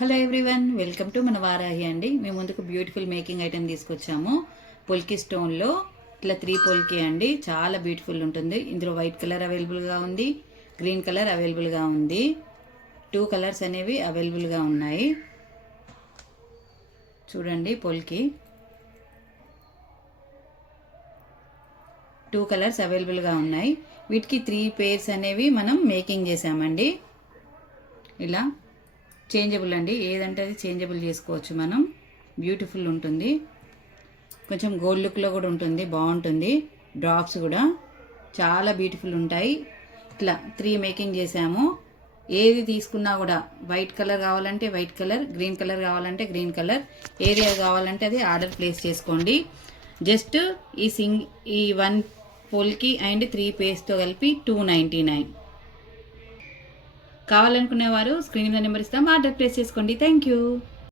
Hello everyone, welcome to మన వారాహి అండి. మేము ముందుకు బ్యూటిఫుల్ మేకింగ్ ఐటెం తీసుకొచ్చాము. పొల్కి స్టోన్లో ఇట్లా 3 పొల్కి అండి. చాలా బ్యూటిఫుల్ ఉంటుంది. ఇందులో వైట్ కలర్ అవైలబుల్గా ఉంది, గ్రీన్ కలర్ అవైలబుల్గా ఉంది. 2 కలర్స్ అనేవి అవైలబుల్గా ఉన్నాయి. చూడండి, పొల్కి 2 కలర్స్ అవైలబుల్గా ఉన్నాయి. వీటికి 3 పేర్స్ అనేవి మనం మేకింగ్ చేసామండి. ఇలా చేంజబుల్ అండి, ఏదంటే అది చేంజబుల్ చేసుకోవచ్చు మనం. బ్యూటిఫుల్ ఉంటుంది, కొంచెం గోల్డ్ లుక్లో కూడా ఉంటుంది, బాగుంటుంది. డ్రాప్స్ కూడా చాలా బ్యూటిఫుల్ ఉంటాయి. ఇట్లా 3 మేకింగ్ చేసాము. ఏది తీసుకున్నా కూడా వైట్ కలర్ కావాలంటే వైట్ కలర్, గ్రీన్ కలర్ కావాలంటే గ్రీన్ కలర్, ఏది కావాలంటే అది ఆర్డర్ ప్లేస్ చేసుకోండి. జస్ట్ ఈ 1 పొల్కి అండ్ 3 పేస్తో కలిపి 299. కావాలనుకునేవారు స్క్రీన్ మీద నెంబర్ ఇస్తాం, ఆర్డర్ ప్లేస్ చేసుకోండి. Thank you.